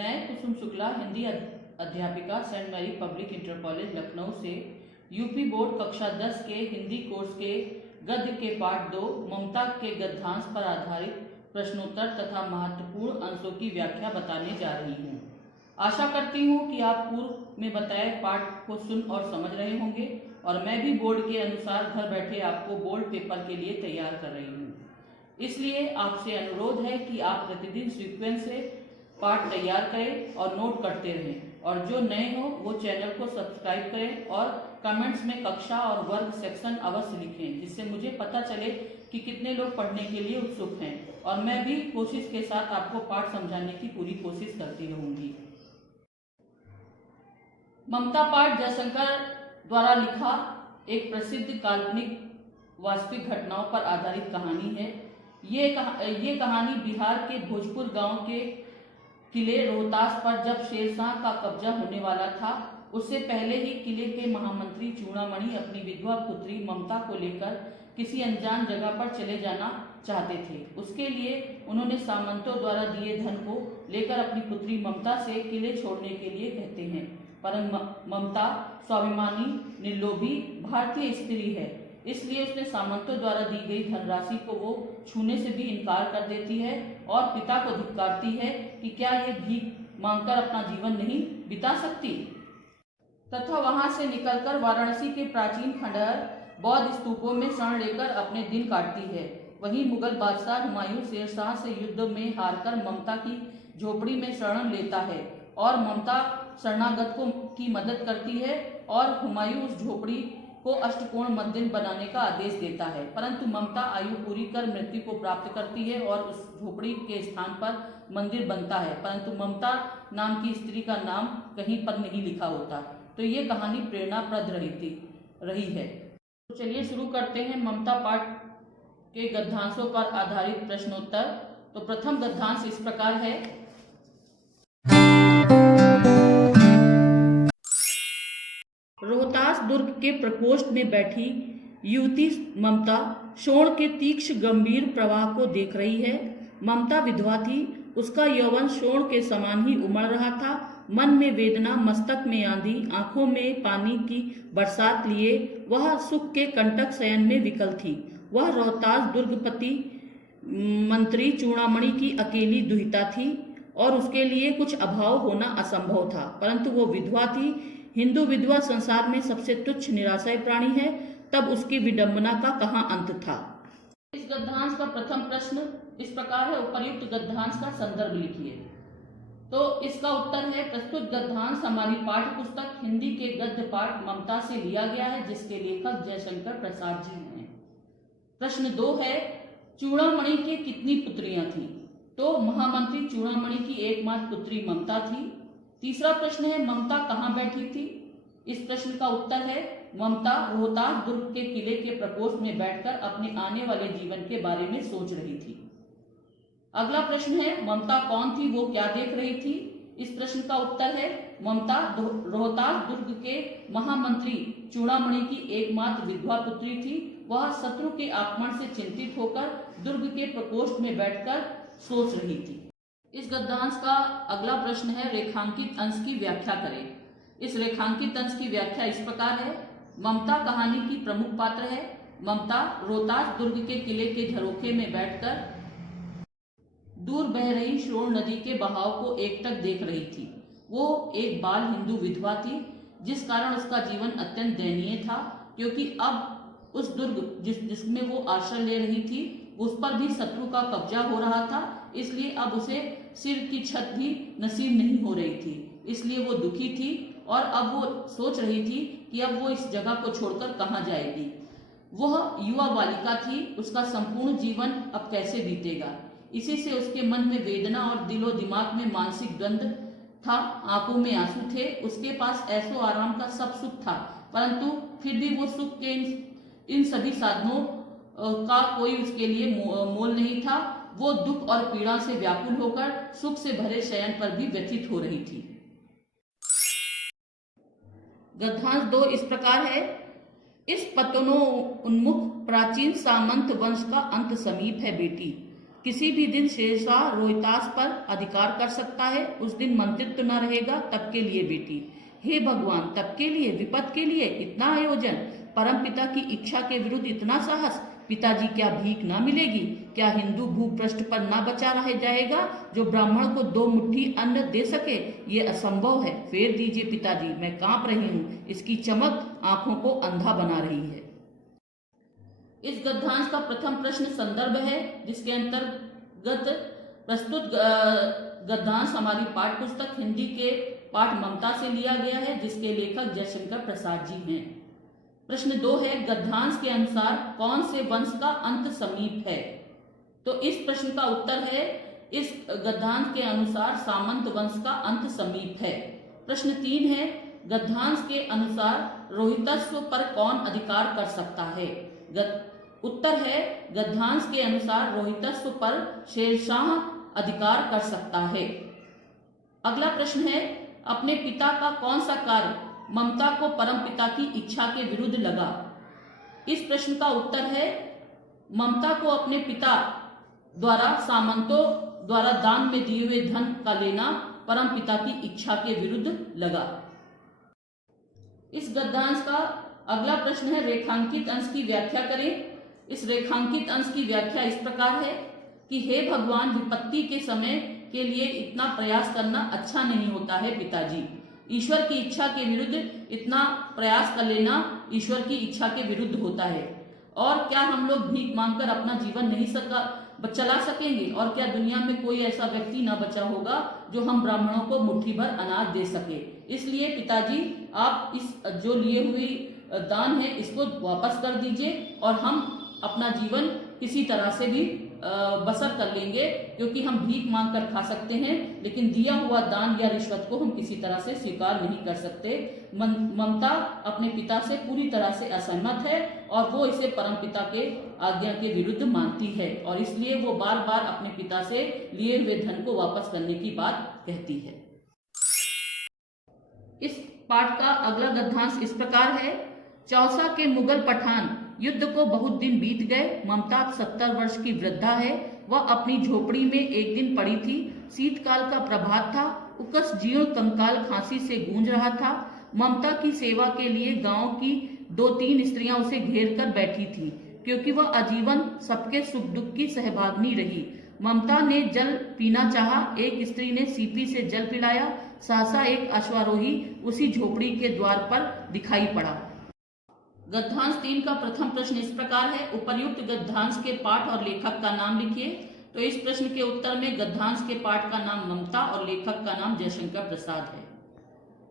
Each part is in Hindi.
मैं कुसुम शुक्ला हिंदी अध्यापिका Saint Mary public inter college Lucknow से यूपी बोर्ड कक्षा 10 के हिंदी कोर्स के गद्य के पाठ 2 ममता के गद्यांश पर आधारित प्रश्नोत्तर तथा महत्वपूर्ण अंशों की व्याख्या बताने जा रही हूँ। आशा करती हूँ कि आप पूर्व में बताए पाठ को सुन और समझ रहे होंगे और मैं भी बोर्ड के अनुसार घर बैठे आपको बोर्ड पेपर के लिए तैयार कर रही हूँ। इसलिए आपसे अनुरोध है कि आप प्रतिदिन सीक्वेंस से पाठ तैयार करें और नोट करते रहें, और जो नए हो वो चैनल को सब्सक्राइब करें और कमेंट्स में कक्षा और वर्ग सेक्शन अवश्य लिखें, जिससे मुझे पता चले कि कितने लोग पढ़ने के लिए उत्सुक हैं, और मैं भी कोशिश के साथ आपको पाठ समझाने की पूरी कोशिश करती रहूंगी। ममता पाठ जयशंकर द्वारा लिखा एक प्रसिद्ध काल्पनिक वास्तविक घटनाओं पर आधारित कहानी है। ये कहानी बिहार के भोजपुर गांव के किले रोहतास पर जब शेरशाह का कब्जा होने वाला था, उससे पहले ही किले के महामंत्री चूड़ामणि अपनी विधवा पुत्री ममता को लेकर किसी अनजान जगह पर चले जाना चाहते थे। उसके लिए उन्होंने सामंतों द्वारा दिए धन को लेकर अपनी पुत्री ममता से किले छोड़ने के लिए कहते हैं, परंतु ममता स्वाभिमानी निर्लोभी भारतीय स्त्री है, इसलिए उसने सामंतों द्वारा दी गई धनराशि को वो छूने से भी इनकार कर देती है और पिता को धिक्कारती है कि क्या ये भीख मांगकर अपना जीवन नहीं बिता सकती, तथा वहां से निकलकर वाराणसी के प्राचीन खंडहर बौद्ध स्तूपों में शरण लेकर अपने दिन काटती है। वहीं मुगल बादशाह हुमायूं शेरशाह से युद्ध में हारकर ममता की झोपड़ी में शरण लेता है और ममता शरणागत की मदद करती है और हुमायूं उस झोपड़ी को अष्टकोण मंदिर बनाने का आदेश देता है, परंतु ममता आयु पूरी कर मृत्यु को प्राप्त करती है और उस झोपड़ी के स्थान पर मंदिर बनता है, परंतु ममता नाम की स्त्री का नाम कहीं पर नहीं लिखा होता। तो ये कहानी प्रेरणाप्रद रही है। तो चलिए शुरू करते हैं ममता पाठ के गद्यांशों पर आधारित प्रश्नोत्तर। तो प्रथम गद्यांश इस प्रकार है। रोहतास दुर्ग के प्रकोष्ठ में बैठी युवती ममता शोण के तीक्ष्ण गंभीर प्रवाह को देख रही है। ममता विधवा थी, उसका यौवन शोण के समान ही उमड़ रहा था। मन में वेदना, मस्तक में आंधी, आंखों में पानी की बरसात लिए वह सुख के कंटक शयन में विकल थी। वह रोहतास दुर्गपति मंत्री चूड़ामणि की अकेली दुहिता थी और उसके लिए कुछ अभाव होना असंभव था, परंतु वो विधवा थी। हिंदू विधवा संसार में सबसे तुच्छ निराशय प्राणी है, तब उसकी विडंबना का कहाँ अंत था। इस गद्यांश का प्रथम प्रश्न इस प्रकार है, उपर्युक्त गद्यांश का संदर्भ लिखिए। तो इसका उत्तर है, प्रस्तुत गद्यांश हमारी पाठ्य पुस्तक हिंदी के गद्य पाठ ममता से लिया गया है, जिसके लेखक जयशंकर प्रसाद जी हैं। प्रश्न 2 है, चूड़ामणि की कितनी पुत्रियां थी? तो महामंत्री चूड़ामणि की एकमात्र पुत्री ममता थी। तीसरा प्रश्न है, ममता कहाँ बैठी थी? इस प्रश्न का उत्तर है, ममता रोहतास दुर्ग के किले के प्रकोष्ठ में बैठकर अपने आने वाले जीवन के बारे में सोच रही थी। अगला प्रश्न है, ममता कौन थी, वो क्या देख रही थी? इस प्रश्न का उत्तर है, ममता रोहतास दुर्ग के महामंत्री चूड़ामणि की एकमात्र विधवा पुत्री थी। वह शत्रु के आक्रमण से चिंतित होकर दुर्ग के प्रकोष्ठ में बैठकर सोच रही थी। इस गद्यांश का अगला प्रश्न है, रेखांकित अंश की व्याख्या करें। इस रेखांकित अंश की व्याख्या इस प्रकार है, ममता कहानी की प्रमुख पात्र है। ममता रोहतास दुर्ग के किले के झरोखे में बैठकर दूर बह रही शोण नदी के बहाव को एकटक देख रही थी। वो एक बाल हिंदू विधवा थी, जिस कारण उसका जीवन अत्यंत दयनीय था, क्योंकि अब उस दुर्ग जिसमें वो आश्रय ले रही थी, उस पर भी शत्रु का कब्जा हो रहा था, इसलिए अब उसे सिर की छत भी नसीब नहीं हो रही थी। इसलिए वो दुखी थी और अब वो सोच रही थी कि अब वो इस जगह को छोड़कर कहाँ जाएगी। वह युवा बालिका थी, उसका संपूर्ण जीवन अब कैसे बीतेगा, इसी से उसके मन में वेदना और दिलो दिमाग में मानसिक द्वंद्व था। आंखों में आंसू थे। उसके पास ऐशो आराम का सब सुख था, परंतु फिर भी वो सुख के इन सभी साधनों का कोई उसके लिए मोल नहीं था। वो दुख और पीड़ा से व्याकुल होकर सुख से भरे शयन पर भी व्यथित हो रही थी। गद्यांश 2 इस प्रकार है, इस पतनोन्मुख प्राचीन सामंत वंश का अंत समीप है बेटी। किसी भी दिन शेरशाह रोहितास पर अधिकार कर सकता है, उस दिन मंत्रित्व न रहेगा, तब के लिए बेटी। हे भगवान, तब के लिए, विपद के लिए इतना आयोजन, परमपिता की इच्छा के विरुद्ध इतना साहस। पिताजी, क्या भीख ना मिलेगी? क्या हिंदू भूपृष्ठ पर ना बचा रह जाएगा जो ब्राह्मण को 2 मुट्ठी अन्न दे सके? ये असंभव है। फेर दीजिए पिताजी, मैं कांप रही हूँ। इसकी चमक आंखों को अंधा बना रही है। इस गद्यांश का प्रथम प्रश्न संदर्भ है, जिसके अंतर्गत प्रस्तुत गद्यांश हमारी पाठ्य पुस्तक हिंदी के पाठ ममता से लिया गया है, जिसके लेखक जयशंकर प्रसाद जी हैं। प्रश्न 2 है, गद्यांश के अनुसार कौन से वंश का अंत समीप है? तो इस प्रश्न का उत्तर है, इस गद्यांश के अनुसार सामंत वंश का अंत समीप है। प्रश्न 3 है, गद्यांश के अनुसार रोहितस्व पर कौन अधिकार कर सकता है? उत्तर है, गद्यांश के अनुसार रोहितस्व पर शेरशाह अधिकार कर सकता है। अगला प्रश्न है, अपने पिता का कौन सा कार्य ममता को परमपिता की इच्छा के विरुद्ध लगा? इस प्रश्न का उत्तर है, ममता को अपने पिता द्वारा सामंतों द्वारा दान में दिए हुए धन का लेना परमपिता की इच्छा के विरुद्ध लगा। इस गद्यांश का अगला प्रश्न है, रेखांकित अंश की व्याख्या करें। इस रेखांकित अंश की व्याख्या इस प्रकार है कि हे भगवान, विपत्ति के समय के लिए इतना प्रयास करना अच्छा नहीं होता है पिताजी। ईश्वर की इच्छा के विरुद्ध इतना प्रयास कर लेना ईश्वर की इच्छा के विरुद्ध होता है। और क्या हम लोग भीख मांगकर अपना जीवन नहीं चला सकेंगे? और क्या दुनिया में कोई ऐसा व्यक्ति न बचा होगा जो हम ब्राह्मणों को मुट्ठी भर अनाज दे सके? इसलिए पिताजी, आप इस जो लिए हुई दान है इसको वापस कर दीजिए और हम अपना जीवन किसी तरह से भी बसर कर लेंगे, क्योंकि हम भीख मांग कर खा सकते हैं, लेकिन दिया हुआ दान या रिश्वत को हम किसी तरह से स्वीकार नहीं कर सकते। ममता अपने पिता से पूरी तरह से असहमत है और वो इसे परमपिता के आज्ञा के विरुद्ध मानती है, और इसलिए वो बार बार अपने पिता से लिए हुए धन को वापस करने की बात कहती है। इस पाठ का अगला गद्यांश इस प्रकार है, चौसा के मुगल पठान युद्ध को बहुत दिन बीत गए। ममता 70 वर्ष की वृद्धा है। वह अपनी झोपड़ी में एक दिन पड़ी थी। शीतकाल का प्रभात था। उकस जीर्ण कंकाल खांसी से गूंज रहा था। ममता की सेवा के लिए गांव की 2-3 स्त्रियां उसे घेर कर बैठी थी, क्योंकि वह आजीवन सबके सुख दुख की सहभागिनी रही। ममता ने जल पीना चाहा। एक स्त्री ने सीपी से जल पिलाया। सहसा एक अश्वारोही उसी झोपड़ी के द्वार पर दिखाई पड़ा। गद्यांश 3 का प्रथम प्रश्न इस प्रकार है, उपर्युक्त गद्यांश के पाठ और लेखक का नाम लिखिए। तो इस प्रश्न के उत्तर में गद्यांश के पाठ का नाम ममता और लेखक का नाम जयशंकर प्रसाद है।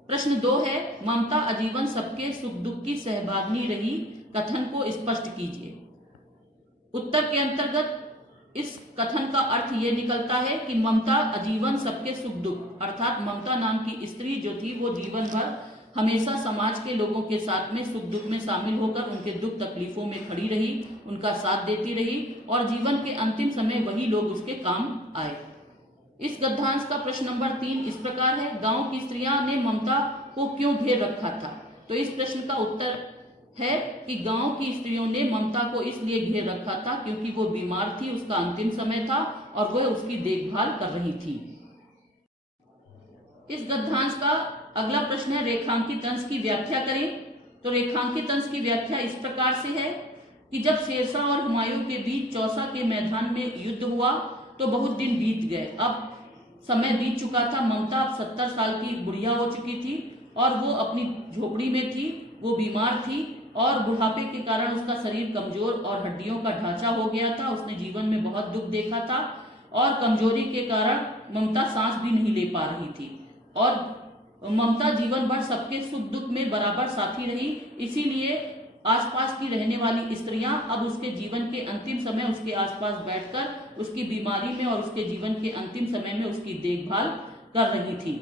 प्रश्न 2 है, ममता आजीवन सबके सुख दुख की सहभागिनी रही, कथन को स्पष्ट कीजिए। उत्तर के अंतर्गत इस कथन का अर्थ ये निकलता है कि ममता आजीवन सबके सुख दुख, अर्थात ममता नाम की स्त्री जो थी वो जीवन भर हमेशा समाज के लोगों के साथ में सुख दुख में शामिल होकर उनके दुख तकलीफों में खड़ी रही, उनका साथ देती रही, और जीवन के अंतिम समय वही लोग उसके काम आए। इस गद्यांश का प्रश्न नंबर 3 इस प्रकार है, गांव की स्त्रियां ने ममता को क्यों घेर रखा था? तो इस प्रश्न का उत्तर है कि गांव की स्त्रियों ने ममता को इसलिए घेर रखा था क्योंकि वो बीमार थी, उसका अंतिम समय था और वह उसकी देखभाल कर रही थी। इस गद्यांश का अगला प्रश्न है, रेखांकित अंश की व्याख्या करें। तो रेखांकित अंश की व्याख्या इस प्रकार से है कि जब शेरशाह और हुमायूं के बीच चौसा के मैदान में युद्ध हुआ तो बहुत दिन बीत गए। अब समय बीत चुका था। ममता 70 साल की बुढ़िया हो चुकी थी और वो अपनी झोपड़ी में थी, वो बीमार थी और बुढ़ापे के कारण उसका शरीर कमजोर और हड्डियों का ढांचा हो गया था। उसने जीवन में बहुत दुख देखा था और कमजोरी के कारण ममता सांस भी नहीं ले पा रही थी, और ममता जीवन भर सबके सुख दुख में बराबर साथी रही। इसीलिए आसपास की रहने वाली स्त्रियां अब उसके जीवन के अंतिम समय उसके आसपास बैठकर उसकी बीमारी में और उसके जीवन के अंतिम समय में उसकी देखभाल कर रही थी।